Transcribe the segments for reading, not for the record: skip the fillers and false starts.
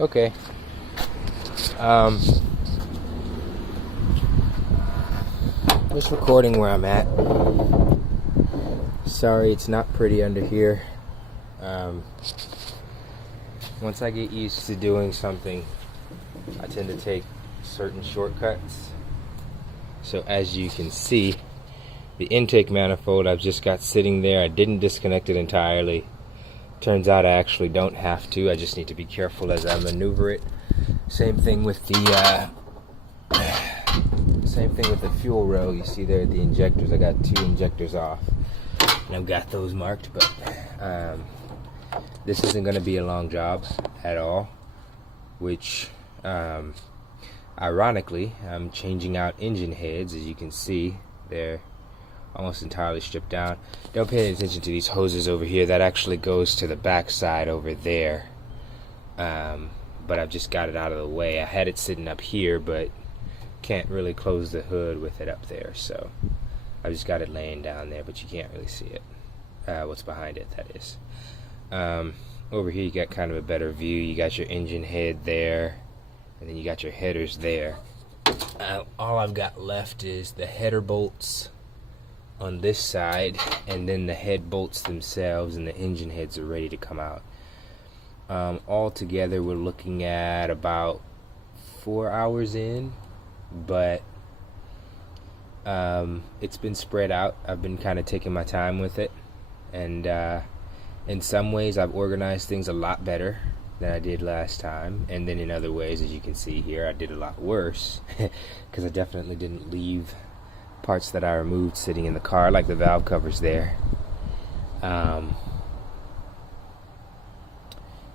Okay. Just recording where I'm at. Sorry, it's not pretty under here. Once I get used to doing something, I tend to take certain shortcuts. So as you can see, the intake manifold I've just got sitting there. I didn't disconnect it entirely. Turns out I actually don't have to. I just need to be careful as I maneuver it. Same thing with the fuel row. You see there the injectors. I got 2 injectors off, and I've got those marked. But this isn't going to be a long job at all. Which, ironically, I'm changing out engine heads. As you can see, they're almost entirely stripped down. Don't pay any attention to these hoses over here. That actually goes to the back side over there. But I've just got it out of the way. I had it sitting up here, but can't really close the hood with it up there, so I just got it laying down there, but you can't really see it. What's behind it, that is. Over here you got kind of a better view. You got your engine head there, and then you got your headers there. All I've got left is the header bolts on this side, and then the head bolts themselves, and the engine heads are ready to come out. All together we're looking at about 4 hours in, but it's been spread out. I've been kind of taking my time with it, and in some ways I've organized things a lot better than I did last time, and then in other ways, as you can see here, I did a lot worse because I definitely didn't leave parts that I removed sitting in the car, like the valve covers there.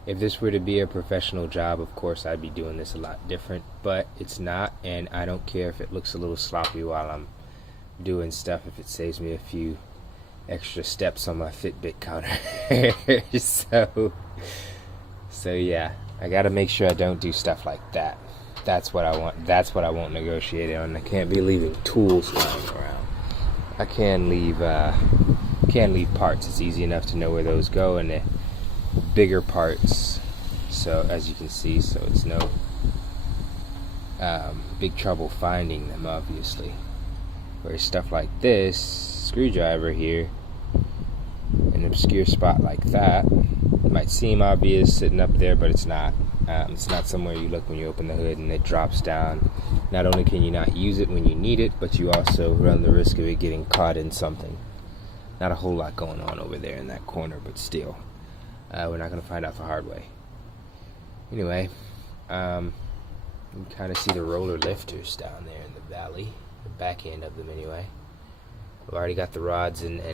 If this were to be a professional job, of course I'd be doing this a lot different, but it's not, and I don't care if it looks a little sloppy while I'm doing stuff, if it saves me a few extra steps on my Fitbit counter. So yeah, I gotta make sure I don't do stuff like that. That's what I want. That's what I won't negotiate on. I can't be leaving tools lying around. I can leave parts. It's easy enough to know where those go, and the bigger parts, so as you can see, so it's no big trouble finding them, obviously. Whereas stuff like this screwdriver here, an obscure spot like that, might seem obvious sitting up there, but it's not. It's not somewhere you look when you open the hood and it drops down. Not only can you not use it when you need it, but you also run the risk of it getting caught in something. Not a whole lot going on over there in that corner, but still. We're not going to find out the hard way. Anyway, you can kind of see the roller lifters down there in the valley, the back end of them anyway. I've already got the rods and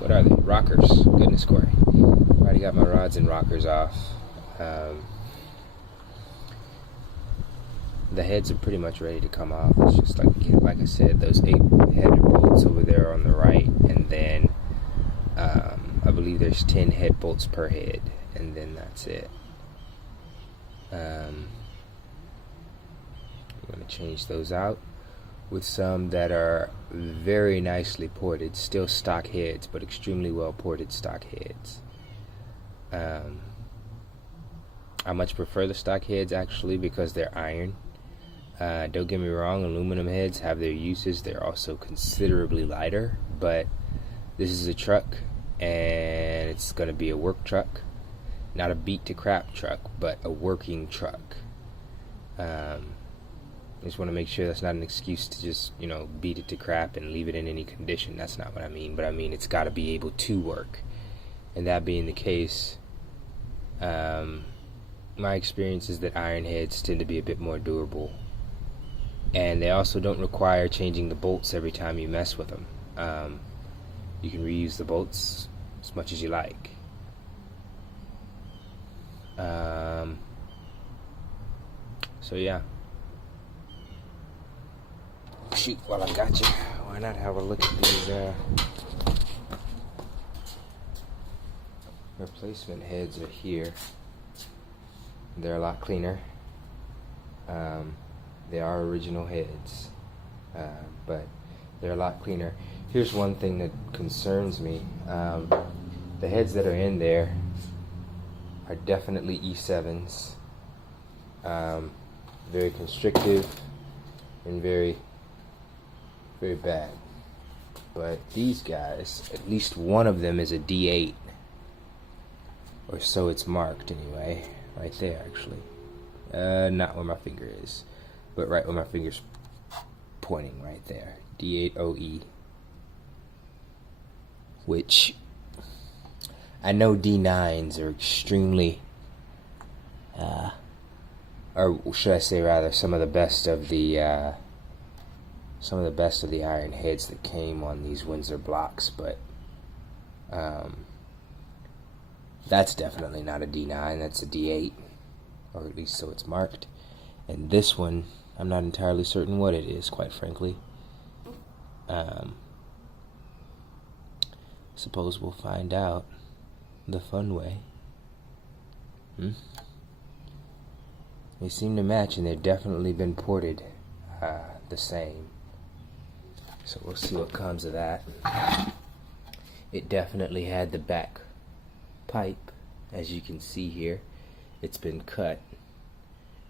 what are they? Rockers. Goodness, Corey. I've already got my rods and rockers off. The heads are pretty much ready to come off. It's just like I said, those 8 header bolts over there on the right, and then I believe there's 10 head bolts per head, and then that's it. I'm going to change those out with some that are very nicely ported, still stock heads, but extremely well ported stock heads. I much prefer the stock heads, actually, because they're iron. Don't get me wrong, aluminum heads have their uses. They're also considerably lighter, but this is a truck, and it's going to be a work truck. Not a beat to crap truck, but a working truck. I just want to make sure that's not an excuse to just, beat it to crap and leave it in any condition. That's not what I mean, but I mean it's got to be able to work. And that being the case, my experience is that iron heads tend to be a bit more durable, and they also don't require changing the bolts every time you mess with them. You can reuse the bolts as much as you like. So yeah. Shoot, while I got you, why not have a look at these replacement heads are here. They're a lot cleaner. They are original heads, but they're a lot cleaner. Here's one thing that concerns me. The heads that are in there are definitely E7s. Very constrictive and very, very bad. But these guys, at least one of them is a D8. Or so it's marked anyway. Right there, actually. Not where my finger is, but right where my finger's pointing, right there. D8OE. Which I know D9s are extremely, or should I say rather, some of the best of the iron heads that came on these Windsor blocks, but that's definitely not a D9. That's a D8, or at least so it's marked. And this one, I'm not entirely certain what it is, quite frankly. Suppose we'll find out the fun way. They seem to match, and they've definitely been ported the same. So we'll see what comes of that. It definitely had the back pipe, as you can see here. It's been cut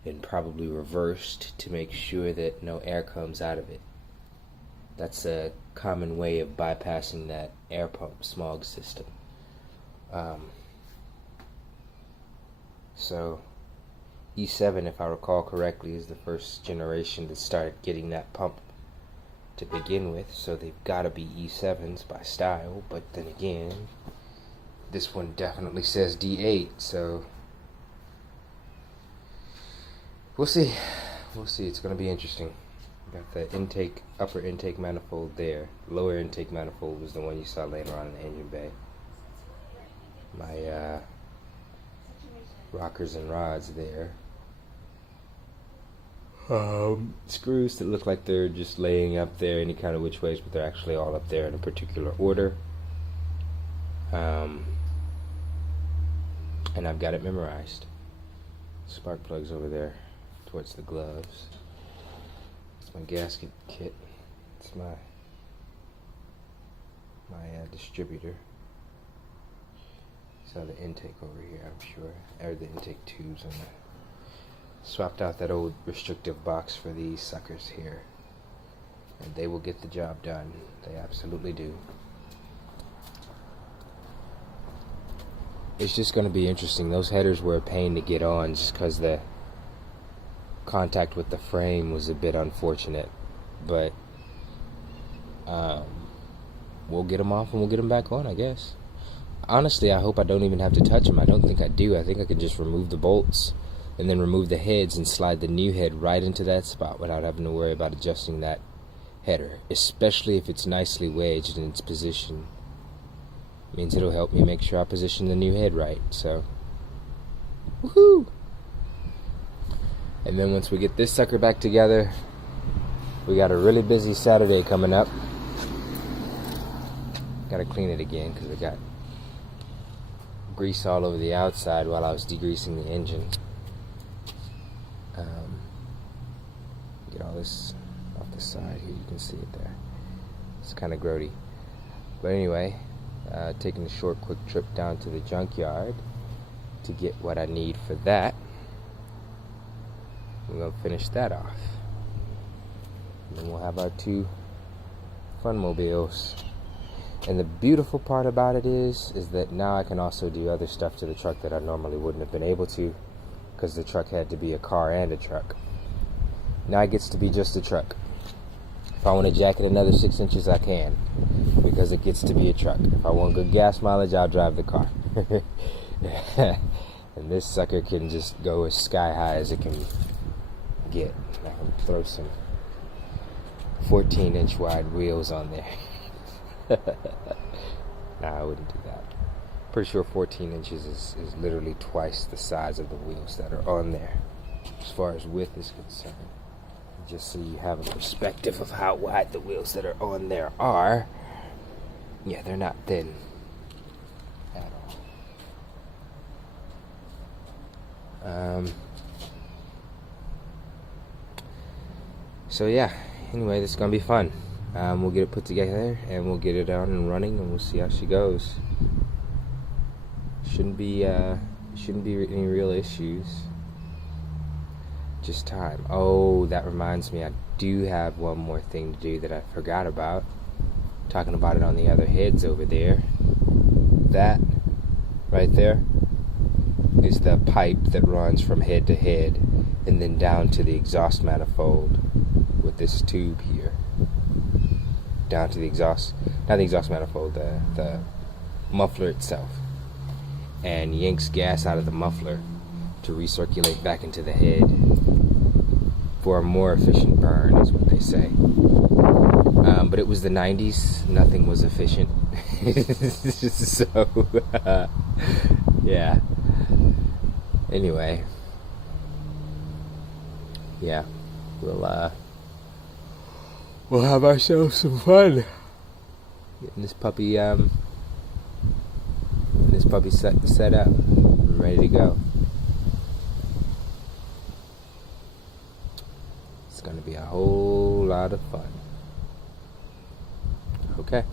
and probably reversed to make sure that no air comes out of it. That's a common way of bypassing that air pump smog system. So E7, if I recall correctly, is the first generation that started getting that pump to begin with, so they've got to be E7s by style. But then again, this one definitely says D8, so we'll see. It's going to be interesting. Got the upper intake manifold there. Lower intake manifold was the one you saw laying around in the engine bay. My rockers and rods there. Screws that look like they're just laying up there any kind of which ways, but they're actually all up there in a particular order. And I've got it memorized. Spark plugs over there towards the gloves. It's my gasket kit. It's my distributor. So the intake over here, I'm sure, or the intake tubes on that. Swapped out that old restrictive box for these suckers here, and they will get the job done. They absolutely do. It's just going to be interesting. Those headers were a pain to get on just because the contact with the frame was a bit unfortunate, but we'll get them off and we'll get them back on, I guess. Honestly, I hope I don't even have to touch them. I don't think I do. I think I can just remove the bolts and then remove the heads and slide the new head right into that spot without having to worry about adjusting that header, especially if it's nicely wedged in its position. It means it'll help me make sure I position the new head right. So, woohoo! And then once we get this sucker back together, we got a really busy Saturday coming up. Gotta clean it again because I got grease all over the outside while I was degreasing the engine. Get all this off the side here. You can see it there. It's kind of grody. But anyway, taking a short, quick trip down to the junkyard to get what I need for that. We're going to finish that off. And then we'll have our 2 Funmobiles. And the beautiful part about it is that now I can also do other stuff to the truck that I normally wouldn't have been able to, because the truck had to be a car and a truck. Now it gets to be just a truck. If I want to jack it another 6 inches, I can, because it gets to be a truck. If I want good gas mileage, I'll drive the car. And this sucker can just go as sky high as it can get. Now I'll throw some 14-inch wide wheels on there. Nah, I wouldn't do that. Pretty sure 14 inches is literally twice the size of the wheels that are on there, as far as width is concerned. Just so you have a perspective of how wide the wheels that are on there are. Yeah, they're not thin at all. So yeah, anyway, this is gonna be fun. We'll get it put together and we'll get it on and running, and we'll see how she goes. Shouldn't be any real issues. Just time. Oh, that reminds me, I do have one more thing to do that I forgot about. Talking about it on the other heads over there. That right there is the pipe that runs from head to head and then down to the exhaust manifold with this tube here. Down to the exhaust, not the exhaust manifold, the muffler itself. And yanks gas out of the muffler to recirculate back into the head for a more efficient burn, is what they say. But it was the 90s, nothing was efficient. So, yeah. Anyway, yeah, we'll have ourselves some fun getting this puppy set up and ready to go. It's gonna be a whole lot of fun. Okay.